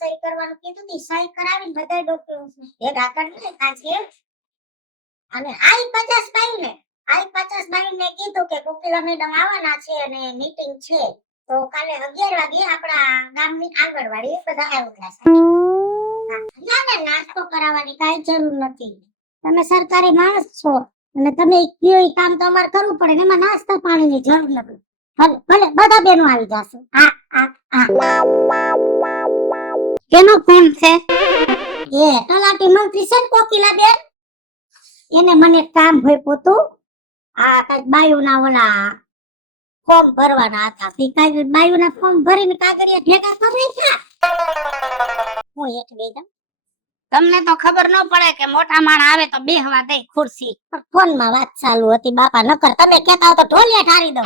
સહી કરવાનું કીધું તી, સહી કરાવીને બધા ડોક્યુમેન્ટ્સ ભેગા કરીને કાંચે અને I50 બાઈને કીધું કે કોકિલા મેડમ આવવાના છે અને મીટિંગ છે, તો કાલે 11 વાગે આપણા ગામની આંગણવાડીએ બધા આવેલા છે. ના નાસ્તો કરાવવાની કાંઈ જરૂર નથી, તમે સરકારી માણસ છો અને તમે કયો ઈ કામ તો અમારે કરવું પડે ને એમાં નાસ્તા પાણીની જરૂર નથી. ભલે બધા બેનો આવી જશે. કેનો ફોન છે? એ તલાટી મંત્રી છે ને કોકિલા બેન, એને મને કામ ભેપું તું. આ કઈક બાયુના ઓલા ફોર્મ ભરવાના હતા, તે કઈ બાયુના ફોર્મ ભરીને કાગળિયા ભેગા કરી છે. હું એક ગઈ તા, તમને તો ખબર ન પડે કે મોટા માણ આવે તો બેહવા દે ખુરશી. ફોનમાં વાત ચાલુ હતી બાપા, નકર તમે કહેતા હો તો ઢોલિયા ઠારી દઉં.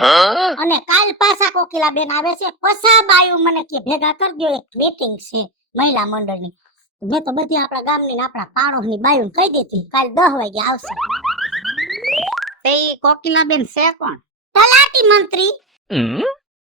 અને કાલ પાછા કોકિલા બેન આવે છે, પછા બાયુ મને કે ભેગા કરી દો, એક મીટિંગ છે મહિલા મંડળની. મેં તો બધી આપણા ગામની ને આપણા પાડોશની બાયુને કહી દીધી કાલ 10 વાગે આવશે. તે ઈ કોકિલાબેન છે કોણ? તલાટી મંત્રી.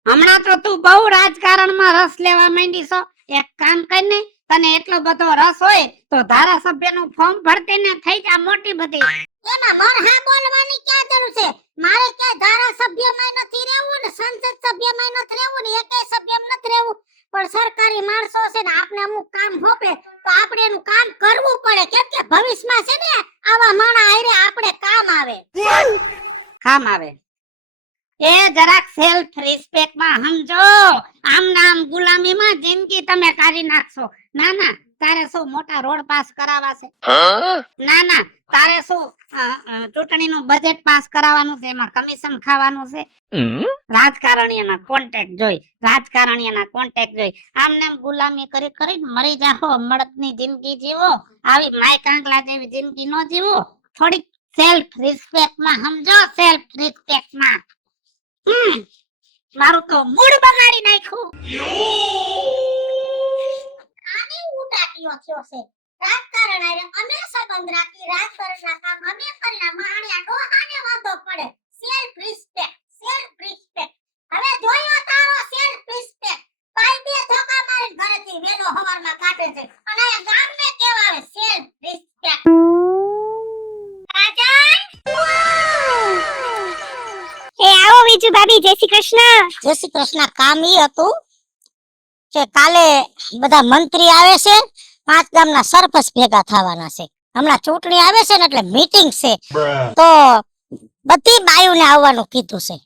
હમણાં તો તું બહુ રાજકારણમાં રસ લેવા માંડી છો. એક કામ કરીને, તને એટલો બધો રસ હોય તો ધારાસભ્યનું ફોર્મ ભરતી ને થઈ જા મોટી બધી. એમાં મર હા બોલવાની ક્યાં જરૂર છે? મારે ક્યાં ધારાસભ્યમાં નથી રહેવું ને સંસદ સભ્યમાં નથી રહેવું ને એકેય સભ્યમાં નથી રહેવું, પણ સરકારી માણસો છે ને આપણે અમુક કામ હોપે તો આપણે એનું કામ કરવું પડે, કેમ કે ભવિષ્યમાં છે ને આવા માણા આયરે આપણે કામ આવે. એ જરાક સેલ્ફ રિસ્પેક્ટ માં સમજો. આમ નામ ગુલામીમાં જિંદગી તમે કાઢી નાખશો. ના ના, તારે શું મોટા રોડ પાસ કરાવવા છે? ના ના, તારે શું ચૂંટણીનું બજેટ પાસ કરાવવાનું છે, એમાં કમિશન ખાવાનું છે? રાજકારણીઓના કોન્ટેક્ટ જોઈ આમ નામ ગુલામી કરી કરી મરી જાઓ. મળદની જિંદગી જીવો, આવી માય કાંકલા જેવી જિંદગી નો જીવો. થોડીક સેલ્ફ રિસ્પેક્ટ માં સમજો, સેલ્ફ રિસ્પેક્ટ માં. મારું તો મૂડ બગાડી નાખ્યું. આની ઉટાટીઓ થયો છે. રાજકારણ આયરે અમે સંબંધ રાખી, રાજકારણના કામ અમે કરીના, માણ્યા ડોહાને વાંધો પડે. Self respect. હવે જોયો તારો સેલ્ફ રિસ્પેક્ટ. પાઈ બે ધોકા મારી ઘરેથી વેલો હવારમાં કાઢે છે અને આ ગામને કેવા આવે સેલ્ફ રિસ્પેક્ટ. એ આવો બીજુ ભાભી, જય શ્રી કૃષ્ણ. જય શ્રી કૃષ્ણ. કામ ઈ હતું કે કાલે બધા મંત્રી આવે છે, 5 ગામના સરપંચ ભેગા થવાના છે. હમણાં ચૂંટણી આવે છે ને એટલે મીટિંગ છે, તો બધી બાયુને આવવાનું કીધું છે.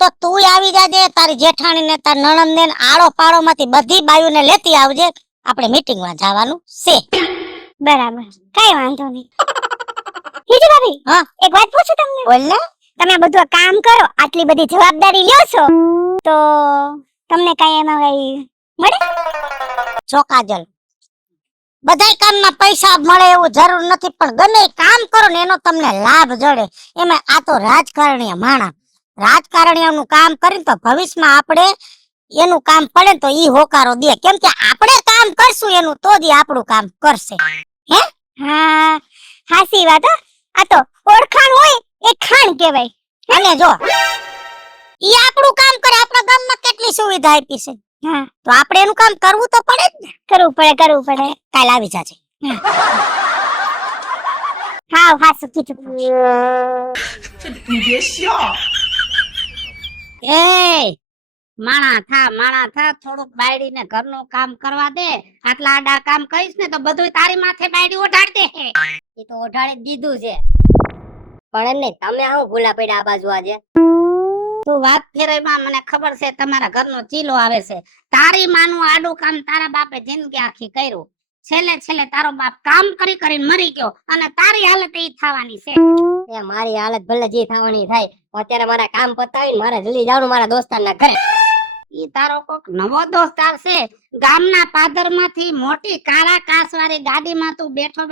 તો તું આવી જાજે, તારી જેઠાણી ને તાર નણંદ ને આળો પાળો માંથી બધી બાયુને લેતી આવજે, આપણે મીટિંગ માં જવાનું છે. બરાબર, કઈ વાંધો નહીં. બીજુ ભાભી, હા એક વાત પૂછું તમને? બોલ ને. તમે આ બધું કામ કરો, આટલી બધી જવાબદારી લ્યો છો, તો તમને કઈ એમાં કઈ મળે? ચોકાજલ, બધાય કામમાં પૈસા મળે એવું જરૂર નથી, પણ ગમે એ કામ કરો ને એનો તમને લાભ જડે. એમાં આ તો રાજકારણીય માણા, રાજકારણીઓનું કામ કરીને તો ભવિષ્યમાં આપણે એનું કામ પડે તો ઈ હોકારો દે, કેમ કે આપણે કામ કરશું એનું તો જ આપણું કામ કરશે. હે હા, હાસી વાત હો. આ તો ઓળખાણ હોય એ ખાણ કહેવાય. અને જો ઈ આપણું કામ કરે, આપણા ગામમાં કેટલી સુવિધા આપી છે, હા, તો આપણે એનું કામ કરવું તો પડે જ ને. કરવું પડે. કાલ આવી જાજે. હા, હાસું કીધું. એ માણા થા, થોડુંક બાયડીને ઘરનું કામ કરવા દે. આટલા આડા કામ કહીશ ને તો બધું તારી માથે બાયડી ઓઢાડ દે. એ તો ઓઢાડી દીધું છે, પણ એમ નહીં, તમે આવું ભૂલા પડ્યા આ બાજુ આજે. તું વાત ફેરવમાં મને ખબર છે તમારા ઘરનો ચીલો આવે છે. તારી માનું આડું કામ તારા બાપે જિંદગી આખી કર્યું, છેલ્લે તારો બાપ કામ કરીને મરી ગયો અને તારી હાલત ઈ થવાની છે. એ મારી હાલત ભલે જે થવાની થાય, અત્યારે મારા કામ પતાવીને મારે જલ્દી જવાનું મારા દોસ્તારના ઘરે. ઈ તારો કોક નવો દોસ્તાર છે. ગામના પાદરમાંથી મોટી કાળા કાચવાળી ગાડીમાં તું બેઠો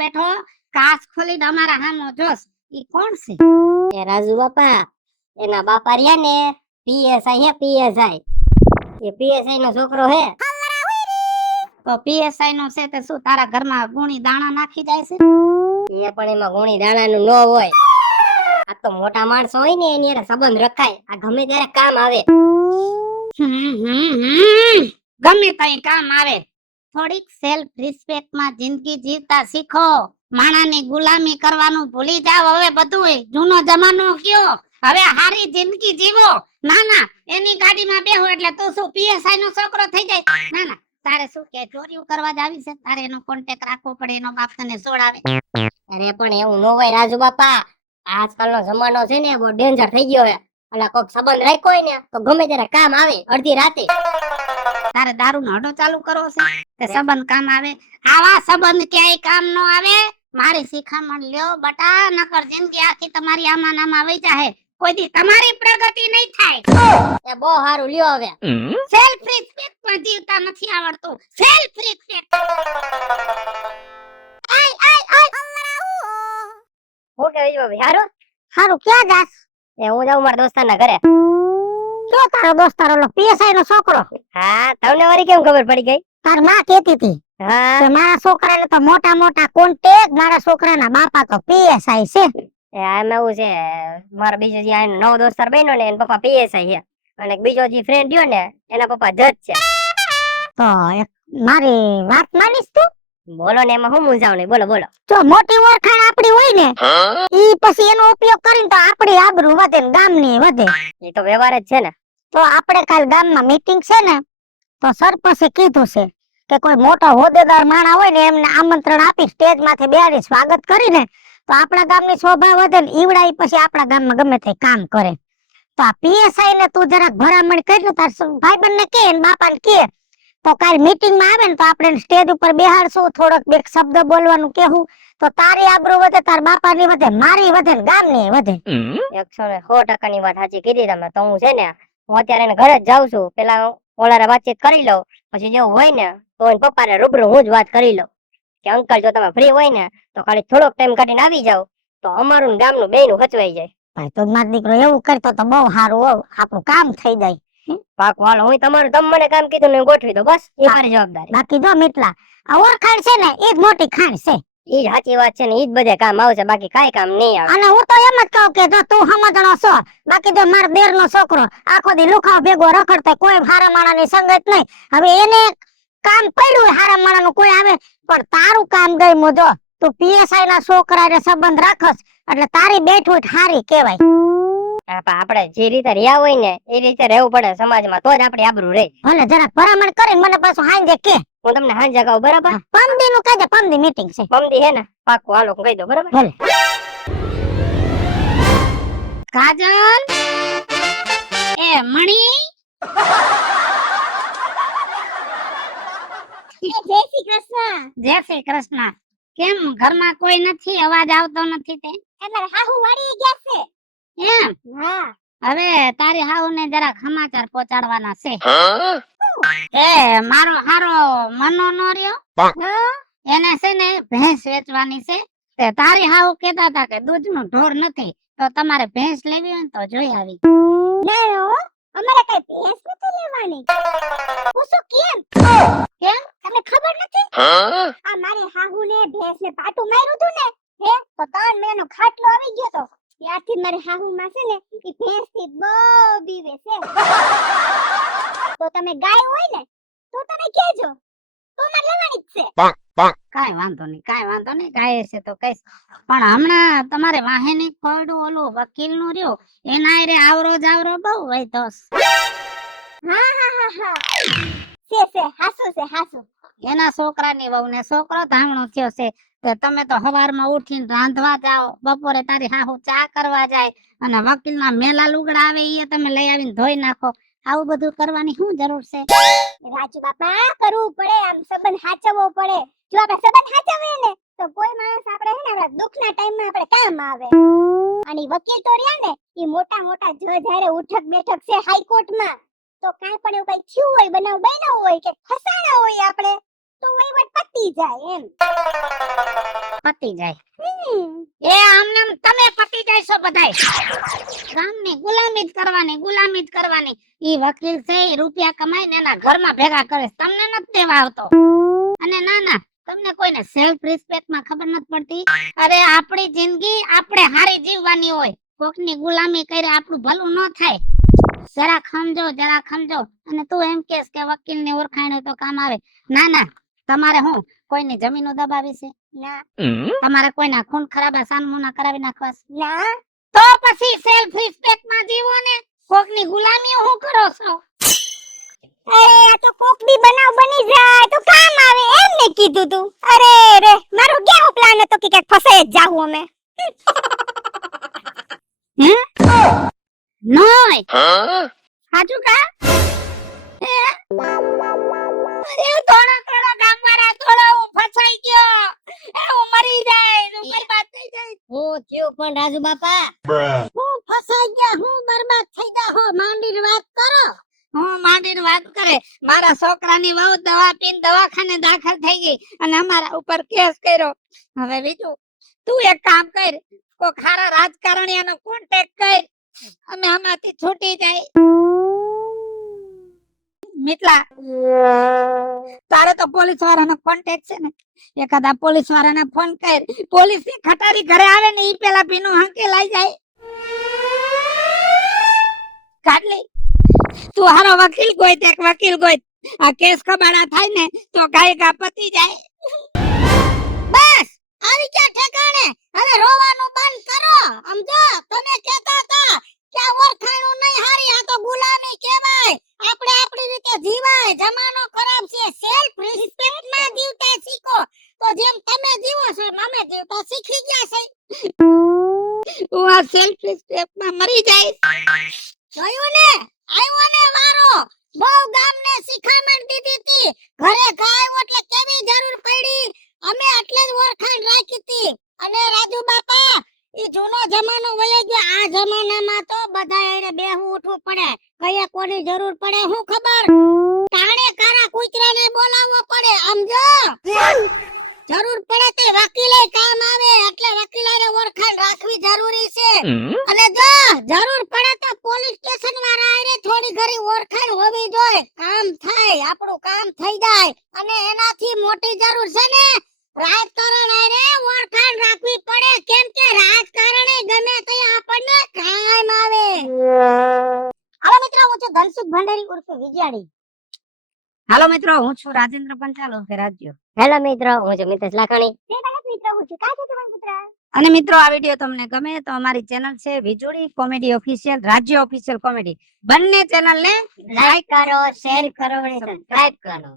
કાચ ખોલીને અમારા સામો જોસ. ઈ કોણ છે? એ રાજુ બાપા, એના બાપા રહ્યા ને પીએસઆઈ હે, પીએસઆઈ. એ પીએસઆઈ નો છોકરો હે. તો પીએસઆઈ નો છે તે શું તારા ઘરમાં ગુણી દાણા નાખી જાય છે? એ પણ એમાં ગુણી દાણાનું ન હોય. આ તો મોટા માણસો હોય ને એની હારે સંબંધ રખાય, આ ગમે ત્યારે કામ આવે. ગમે તઈ કામ આવે. થોડીક સેલ્ફ રિસ્પેક્ટ માં જિંદગી જીવતા શીખો. માણાની ગુલામી કરવાનું ભૂલી જાવ. હવે બધું જૂનો જમાનો ગયો. હવે હારી જિંદગી જીવો. ના ના, એની ગાડીમાં બેહો એટલે તું શું પીએસઆઈ નો છોકરો થઈ જાય? ના ના, તારે શું કે ચોરીઓ કરવા જ આવી છે? તારે એનો કોન્ટેક્ટ રાખવો પડે, એનો બાપ તને છોડાવે. અરે પણ એવું ન હોય રાજુ બાપા, આજકાલનો જમાનો છે ને બહુ ડેન્જર થઈ ગયો છે. એટલે કોઈક સંબંધ રાખ્યો હોય ને તો ગમે ત્યારે કામ આવે અડધી રાતે. તારે દારૂ નો અડો ચાલુ કરવો છે તે સંબંધ કામ આવે? આવા સંબંધ ક્યાંય કામ નો આવે. મારી શિખામણ લ્યો બટા, નકર જિંદગી આખી તમારી આમાં નામાં વહી જાહે. કોઈ દી તમારી પ્રગતિ નહીં થાય. એ બહુ સારું લ્યો હવે. સેલ્ફ રિસ્પેક્ટ માં જીવતા નથી આવડતું. Self respect. હું કે ભાઈ હારું હારું ક્યાં જાસ? એ હું જાઉં મારા દોસ્તારના ઘરે. કયો તારો દોસ્તાર ઓલો પીએસઆઈ નો છોકરો? હા, તમને વળી કેમ ખબર પડી ગઈ? તાર માં કેતી હતી હા, કે મારા છોકરાને તો મોટા મોટા કોન્ટેક્ટ, મારા છોકરાના બાપા તો પીએસઆઈ છે. એ આમ એવું છે, મારો બીજો જે આનો નવો દોસ્તાર બન્યો ને એના પપ્પા પીએસઆઈ છે, અને એક બીજો જે ફ્રેન્ડ રહ્યો ને એના પપ્પા જજ છે. તો એક મારી વાત માનીશ તું? બોલો ને, એમાં હું મૂંઝાવ નહીં. બોલો બોલો. જો મોટી ઓળખાણ આપડી હોય ને ઈ પછી એનો ઉપયોગ કરીને તો આપડી આબરૂ વધે ને ગામની વધે. એ તો વ્યવહાર જ છે ને. તો આપણે કાલ ગામમાં મીટિંગ છે ને, તો સરપંચે કીધું છે કે કોઈ મોટો હોદ્દેદાર માણા હોય ને એમને આમંત્રણ આપી સ્ટેજ માંથી બેહાડી સ્વાગત કરીને તો આપણા ગામની શોભા વધે ને ઈવડાઈ પછી આપણા ગામમાં ગમે તે કામ કરે. તો આ પીએસઆઈ ને તું જરાક ભરામણ કરી ને તાર ભાઈબંધ ને કે ને બાપા ને કે તો કાલ મીટિંગ માં આવે ને તો આપણે સ્ટેજ ઉપર બેહાડશું, થોડોક બે શબ્દ બોલવાનું કેવું તો તારી આબરૂ વધે, તાર બાપાની વધે, મારી વધે ને ગામની વધે. 100% ની વાત સાચી કીધી તમે. તો હું છે ને, હું અત્યારે એને ઘરે જ જાઉં છું. પેલા ઓલારે વાતચીત કરી લઉં, પછી જેવું હોય ને તો એના પપ્પાને રૂબરૂ હું જ વાત કરી લઉં કે અંકલ જો તમે ફ્રી હોય ને તો ખાલી થોડોક ટાઈમ કાઢીને આવી જાવ તો અમારું ને ગામનું બેયનું હચવાઈ જાય. ભાઈ તો મારો દીકરો એવું કરતો તો બહુ સારું હોય, આપણું કામ થઈ જાય. પાકું, હાલો હું તમારું તમે મને કામ કીધું ને ગોઠવી દો, બસ એ મારી જવાબદારી. બાકી જો મિત્લા આ ઓળખાણ છે ને એ જ મોટી ખાણ છે. ઈ જ સાચી વાત છે ને, ઈ જ બધે કામ આવશે, બાકી કાઈ કામ નહીં આવે. અને હું તો એમ જ કહું કે જો તું સમજણો છો, બાકી જો મારા દેર નો છોકરો આખો દી લુખાવ ભેગો રખડતો, કોઈ હારા માણાની સંગત નહીં. હવે એને કામ પડ્યું હોય હારા માણાનું કોઈ આવે, પણ તારું કામ ગયું. જો તું પીએસઆઈ ના છોકરાને સંબંધ રાખસ એટલે તારી બેઠું હારી કહેવાય. આપણે જે રીતે રહ્યા હોય ને એ રીતે રહેવું પડે સમાજમાં, તો જ આપણી આબરૂ રહે. ભલે જરાક ભરામણ કરીને મને પાછું હાંજે કે. હું તમને હાંજે કહું, બરાબર? પમદી નું કહેજે, પમદી મીટિંગ છે. પમદી હે ને? પાકું, હાલો હું કહી દઉં, બરાબર? ભલે. કાજલ એ મણી જય શ્રી કૃષ્ણ. જય શ્રી કૃષ્ણ. કેમ ઘરમાં કોઈ નથી? અવાજ આવતો નથી તે? તમારે હાહુ વળી ગયા છે? એમ? હા. હવે તારી હાઉને જરાક સમાચાર પહોંચાડવાના છે. એ મારો હારો મનો નો રહ્યો, હા. એને છે ને ભેંસ વેચવાની છે. તે તારી હાઉ કહેતા હતા કે દૂધનું ઢોર નથી, તો તમારે ભેંસ લેવી હોય ને તો જોઈ આવી. ના હો, અમારે કઈ ભેંસ નથી લેવાની. પૂછો કેમ? કેમ? તમને ખબર નથી? આ મારી હાહુને ભેંસને પાટું માર્યું હતું ને, હે તો 3 મહિનાનો ખાટલો આવી ગયો તો. ત્યારથી મારી હાહુ માં છે ને ઈ ભેંસથી બહુ બીવે છે. તો તમે ગાય હોય ને તો તમે કહેજો, તો મારે લેવાની જ છે. કાઈ વાંધો નહીં, કાઈ વાંધો નહીં, ગાય છે તો કઈશ. પણ હમણાં તમારે વાહેની ખોડું ઓલું વકીલ નું રહ્યું, એના હારે આવરો જાવરો બહુ હોય તો. હા હા હા હા, છે હાસુ છે હાસુ. એના છોકરાની વહુ ને છોકરો ધામણો થયો છે. તે તમે તો સવારમાં ઉઠીને રાંધવા જાઓ, બપોરે તારી હાહુ ચા કરવા જાય, અને વકીલના મેલા લુગડા આવે એ તમે લઈ આવીને ધોઈ નાખો. આવું બધું કરવાની શું જરૂર છે? રાજુ બાપા કરવું પડે, આમ સંબંધ સાચવવો પડે. જો આપણે સંબંધ સાચવીએ ને તો કોઈ માણસ આપણે હે ને આપણા દુઃખના ટાઈમમાં આપણે કામ આવે. અને ઈ વકીલ તો રહ્યા ને ઈ મોટા મોટા જજ હારે ઉઠક બેઠક છે હાઈકોર્ટમાં. તો કાંઈ પણ એવું કઈ થયું હોય, બનાવ બન્યો હોય કે ફસાણા હોય આપણે, તો વહીવટ પતી જાય એમ. પતી જાય એ આમને તમે પતી જાય છો બધાય. ગામની ગુલામી જ કરવાની, ગુલામી જ કરવાની. ઈ વકીલ છે ઈ રૂપિયા કમાઈને એના ઘરમાં ભેગા કરે, તમને નથી દેવા આવતો. અને ના ના, તમને કોઈને સેલ્ફ રિસ્પેક્ટ માં ખબર નથી પડતી. અરે આપણી જિંદગી આપણે હારી જીવવાની હોય, કોકની ગુલામી કરે આપણું ભલું ન થાય. જરા સમજો, જરા સમજો. અને તું એમ કેસ કે વકીલ ની ઓળખાણ હોય તો કામ આવે. ના ના, તમારે હું કોઈની જમીનો દબાવી છે? ના તમારે કોઈના ખૂન ખરાબા સાનમુના કરાવી નાખવા છે? ના તો પછી સેલ્ફ રિસ્પેક્ટ માં જીવો ને, કોકની ગુલામી હું કરો છો? અરે આ તો કોક બી બનાવ બની જાય તો કામ આવે એમ ને કીધું તું. અરે રે મારો કેવો પ્લાન હતો કે ક્યાંક ફસાઈ જ જાવું અમે. નોય હાચું કા? અરે થોડા ગામવાળા થોડા હું ફસાઈ ગયો, એ હું મરી જાય, હું બરબાદ થઈ જાય. હું થયું પણ રાજુ બાપા? હું ફસાઈ ગયા, હું બરબાદ થઈ ગયા હો, માંડીને વાત કરો. હું માંડીને વાત કરે, મારા છોકરાની વહુ દવા પીને દવાખાને દાખલ થઈ ગઈ અને અમારા ઉપર કેસ કર્યો. હવે બીજું તું એક કામ કર, કોઈ ખારા રાજકારણીયાનો કોન્ટેક્ટ કર, અમે આમાંથી છૂટી જાય. મિતલા, તારે તો પોલીસ વાળાનો કોન્ટેક્ટ છે ને, એકાદા પોલીસ વાળાને ફોન કર, પોલીસ ની ખટારી ઘરે આવે ને ઈ પેલા પીનું હાંકે લઈ જાય. કાઢલી તું હારો વકીલ ગોઈત, એક વકીલ ગોઈત, આ કેસ કબાડા થાય ને તો ગાયકા પતી જાય. બસ આવી ગયા ઠેકાણે, હવે રોવાનું બંધ કરો. સમજો, તમે કહેતા હતા કે આ ઓળખાણું નહીં હારી, આ તો ગુલામી કહેવાય. આપણે આપણી રીતે જીવાય, જમાનો ખરાબ છે. સેલ્ફ રિસ્પેક્ટ માં જીવતા શીખો, તો જેમ તમે જીવો છો એમ અમે જીવતા શીખી ગયા છે. હું આ સેલ્ફ રિસ્પેક્ટ માં મરી જઈશ. જોયું ને, આવ્યો ને વારો. બહુ ગામને શિખામણ દીધી હતી, ઘરે ગાયો એટલે કેવી જરૂર પડી, અમે એટલે જ ઓળખાણ રાખી હતી. અને રાજુ બાપા, ઈ જૂનો જમાનો વયો ગયો, આ જમાનામાં તો બધાય એને બેહવું ઉઠવું પડે. કઈએ કોની જરૂર પડે હું ખબર, ટાણે કારા કૂતરાને બોલાવવો પડે. સમજો, જરૂર પડે તે વકીલે કામ આવે, એટલે વકીલાને ઓળખાણ રાખવી જરૂરી છે. અને જો જરૂર પડે તો પોલીસ સ્ટેશન વાળા આરે થોડી ઘણી ઓળખાણ હોવી જોઈએ, કામ થાય, આપણું કામ થઈ જાય. અને એનાથી મોટી જરૂર છે ને રાજકારણ આરે ઓળખાણ રાખવી પડે, કેમ કે રાજકારણે ગમે તે આપણને કામ આવે. હાલો મિત્રો, હું છું ધનસુખ ભંડારી ઉર્ફે વિજયાણી. હાલો મિત્રો, હું છું રાજેન્દ્ર પંચાલ ઉર્ફે રાજ્યો. હેલો મિત્રો, હું છું મિતેશ લાખાણી. મિત્ર હું છું કાજુ તમારા પુત્ર. અને મિત્રો, આ વિડીયો તમને ગમે તો અમારી ચેનલ છે વીજળી કોમેડી ઓફિશિયલ, રાજ્ય ઓફિશિયલ કોમેડી, બંને ચેનલ ને લાઈક કરો, શેર કરો અને સબસ્ક્રાઇબ કરો.